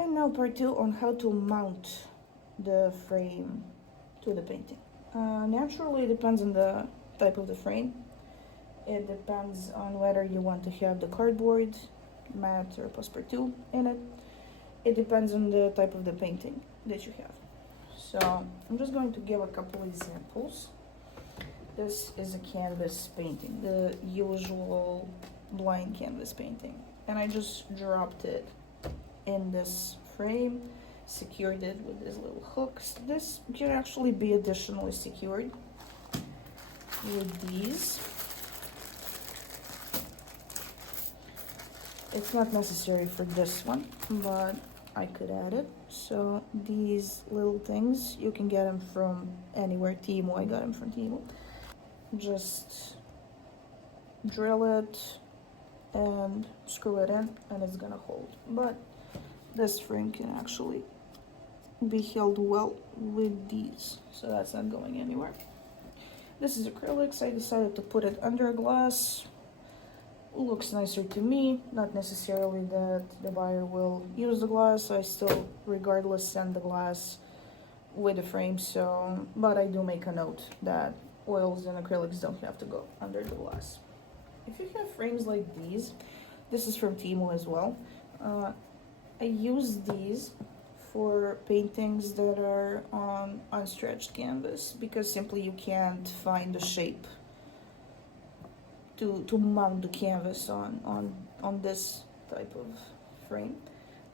And now part 2 on how to mount the frame to the painting. Naturally, it depends on the type of the frame. It depends on whether you want to have the cardboard, matte, or passepartout in it. It depends on the type of the painting that you have. So I'm just going to give a couple examples. This is a canvas painting, the usual blind canvas painting. And I just dropped it in this frame, secured it with these little hooks. This can actually be additionally secured with these. It's not necessary for this one, but I could add it. So these little things, you can get them from anywhere. Temu, I got them from Temu. Just drill it and screw it in and it's gonna hold. But this frame can actually be held well with these, so that's not going anywhere. This is acrylics. I decided to put it under a glass. Looks nicer to me, not necessarily that the buyer will use the glass. I still regardless send the glass with the frame, so but I do make a note that oils and acrylics don't have to go under the glass. If you have frames like these, this is from Temu as well. I use these for paintings that are on unstretched canvas because simply you can't find the shape to mount the canvas on this type of frame.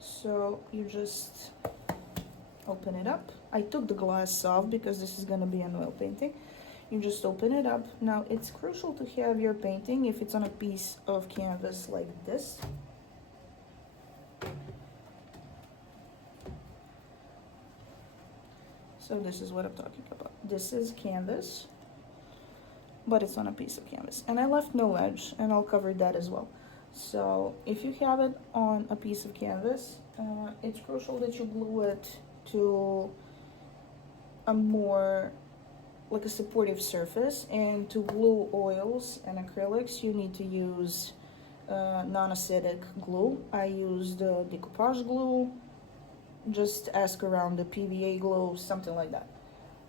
So you just open it up. I took the glass off because this is gonna be an oil painting. You just open it up. Now it's crucial to have your painting, if it's on a piece of canvas like this, so this is what I'm talking about. This is canvas, but it's on a piece of canvas. And I left no edge, and I'll cover that as well. So if you have it on a piece of canvas, it's crucial that you glue it to a more like a supportive surface. And to glue oils and acrylics, you need to use non-acidic glue. I use the decoupage glue. Just ask around the PVA glue, something like that.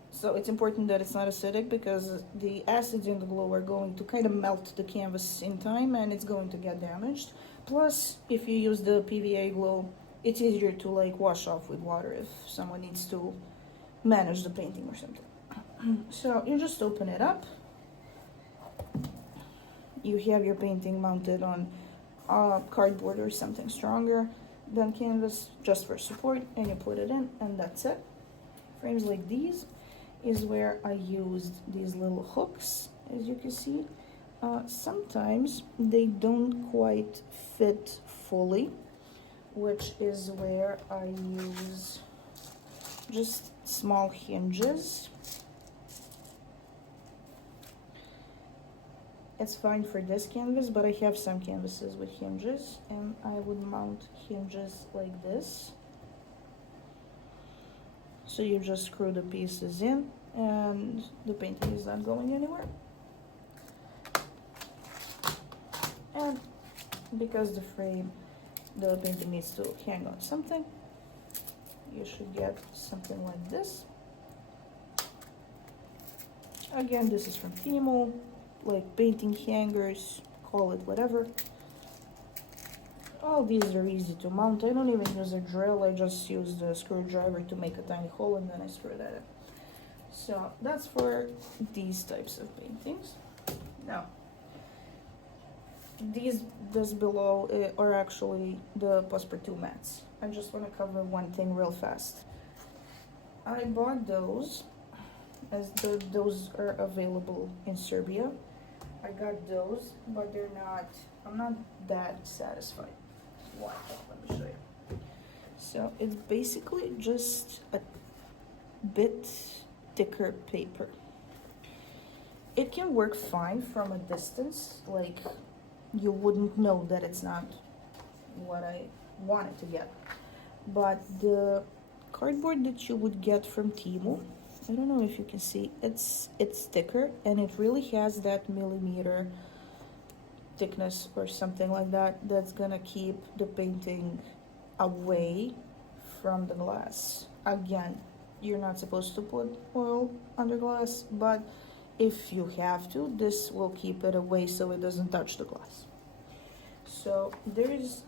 So it's important that it's not acidic because the acids in the glue are going to kind of melt the canvas in time and it's going to get damaged. Plus, if you use the PVA glue, it's easier to like wash off with water if someone needs to manage the painting or something. So you just open it up. You have your painting mounted on cardboard or something stronger than canvas just for support, and you put it in and that's it. Frames like these is where I used these little hooks, as you can see. Sometimes they don't quite fit fully, which is where I use just small hinges. It's fine for this canvas, but I have some canvases with hinges, and I would mount hinges like this. So you just screw the pieces in, and the painting is not going anywhere. And because the painting needs to hang on something, you should get something like this. Again, this is from Temu. Like painting hangers, call it whatever. All these are easy to mount. I don't even use a drill, I just use the screwdriver to make a tiny hole and then I screw that in. So that's for these types of paintings. Now, this below are actually the passepartout mats. I just want to cover one thing real fast. I bought those as those are available in Serbia. I got those, but I'm not that satisfied. Why? Let me show you. So it's basically just a bit thicker paper. It can work fine from a distance, like you wouldn't know that it's not what I wanted to get. But the cardboard that you would get from Temu, I don't know if you can see, it's thicker and it really has that millimeter thickness or something like that that's gonna keep the painting away from the glass. Again, you're not supposed to put oil under glass, but if you have to, this will keep it away so it doesn't touch the glass. So there is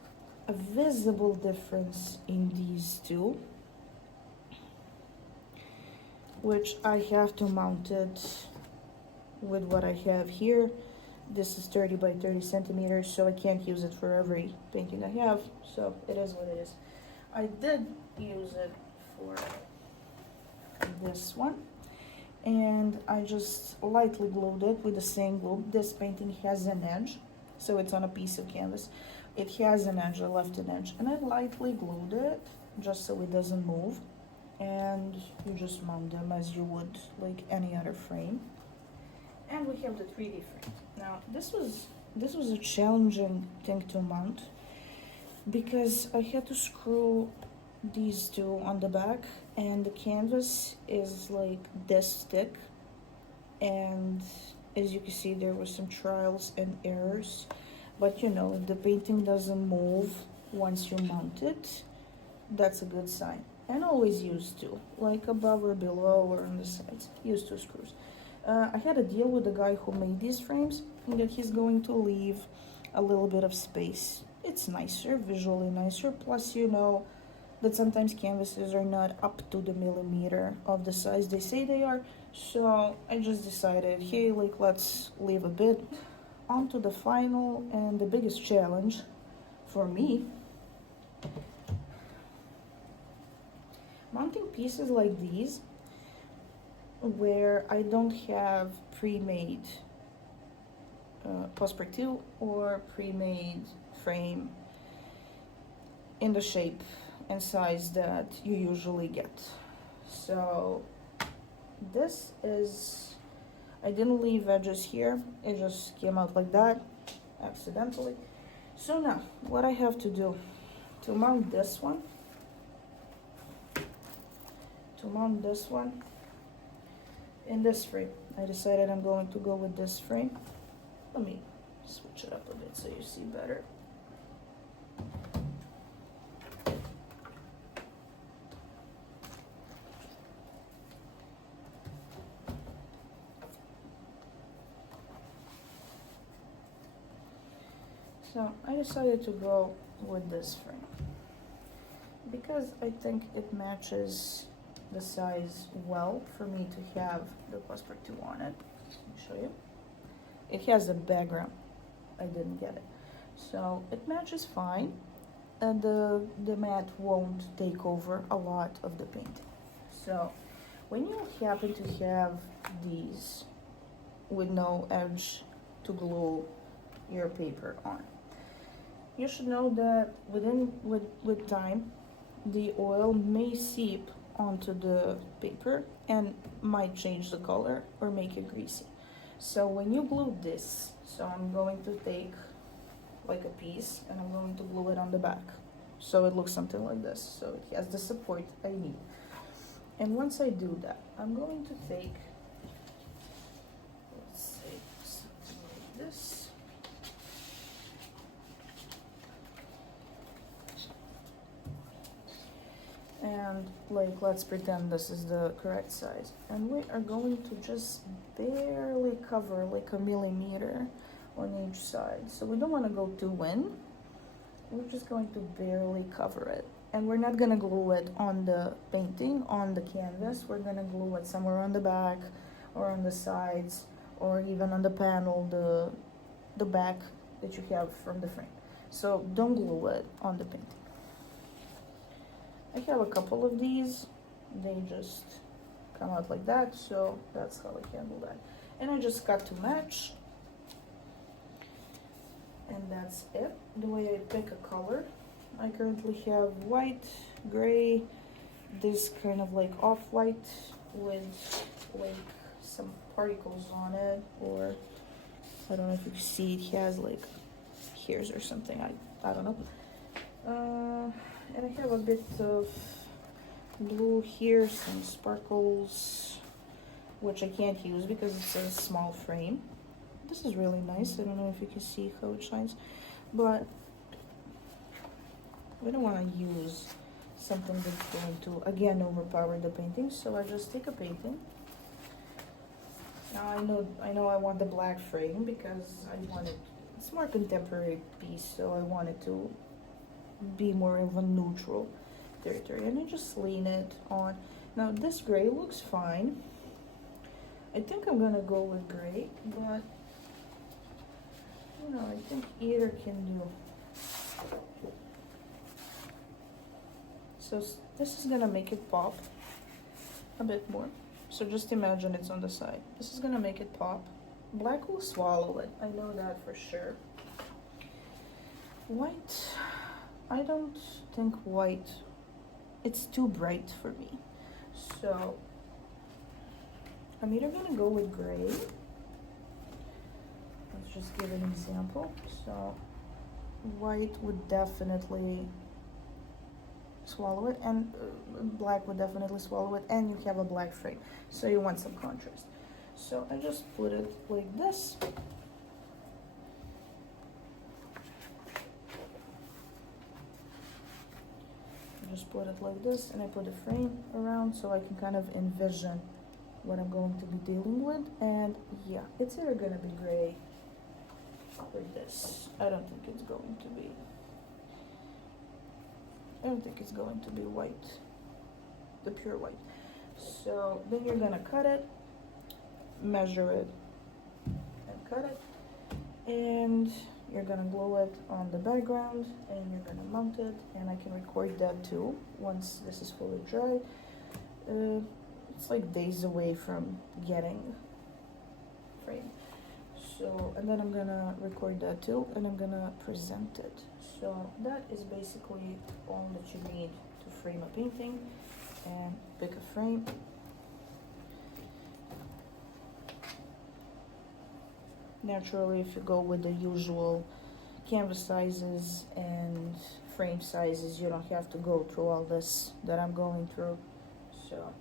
a visible difference in these two, which I have to mount it with what I have here. This is 30 by 30 centimeters, so I can't use it for every painting I have, so it is what it is. I did use it for this one, and I just lightly glued it with the same glue. This painting has an edge, so it's on a piece of canvas. It has an edge, I left an edge, and I lightly glued it just so it doesn't move. And you just mount them as you would like any other frame. And we have the 3D frame. Now this was a challenging thing to mount because I had to screw these two on the back, and the canvas is like this thick, and as you can see there were some trials and errors, but you know, if the painting doesn't move once you mount it, that's a good sign. And always use two, like above or below or on the sides. Use 2 screws. I had a deal with the guy who made these frames that he's going to leave a little bit of space. It's nicer, visually nicer, plus you know that sometimes canvases are not up to the millimeter of the size they say they are, so I just decided, hey, like let's leave a bit. On to the final and the biggest challenge for me. Mounting pieces like these where I don't have pre-made perspective or pre-made frame in the shape and size that you usually get. So this is, I didn't leave edges here, it just came out like that accidentally. So now what I have to do to mount this one, in this frame, I decided I'm going to go with this frame. Let me switch it up a bit so you see better. So I decided to go with this frame because I think it matches the size well for me to have the perspective on it. Let me show you. It has a background. I didn't get it. So it matches fine, and the mat won't take over a lot of the painting. So when you happen to have these with no edge to glue your paper on, you should know that with time the oil may seep onto the paper and might change the color or make it greasy. So when you glue this, so I'm going to take like a piece and I'm going to glue it on the back so it looks something like this, so it has the support I need. And once I do that, I'm going to take, let's say something like this, and like let's pretend this is the correct size, and we are going to just barely cover like a millimeter on each side. So we don't want to go too in, we're just going to barely cover it, and we're not going to glue it on the painting, on the canvas. We're going to glue it somewhere on the back or on the sides or even on the panel, the back that you have from the frame. So don't glue it on the painting. I have a couple of these, they just come out like that, so that's how I handle that. And I just cut to match, and that's it. The way I pick a color, I currently have white, gray, this kind of like off-white with like some particles on it, or I don't know if you can see, it has like hairs or something, I don't know. And I have a bit of blue here, some sparkles, which I can't use because it's a small frame. This is really nice. I don't know if you can see how it shines, but we don't want to use something that's going to again overpower the painting. So I just take a painting. Now I know I want the black frame because I want it, it's more contemporary piece, so I want it to be more of a neutral territory, and I just lean it on. Now this gray looks fine. I think I'm gonna go with gray, but you know, I think either can do. So this is gonna make it pop a bit more. So just imagine it's on the side. This is gonna make it pop. Black will swallow it, I know that for sure. White, I don't think white, it's too bright for me. So I'm either gonna go with gray. Let's just give an example. So white would definitely swallow it, and black would definitely swallow it, and you have a black frame, so you want some contrast. So I just put it like this. I just put it like this, and I put a frame around so I can kind of envision what I'm going to be dealing with. And yeah, it's either gonna be gray or this. I don't think it's going to be white, the pure white. So then you're gonna cut it, measure it, and cut it, and you're gonna glue it on the background, and you're gonna mount it, and I can record that too once this is fully dry. It's like days away from getting framed. So, and then I'm gonna record that too, and I'm gonna present it. So that is basically all that you need to frame a painting. And pick a frame. Naturally, if you go with the usual canvas sizes and frame sizes, you don't have to go through all this that I'm going through. So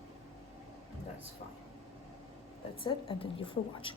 that's fine. That's it, and thank you for watching.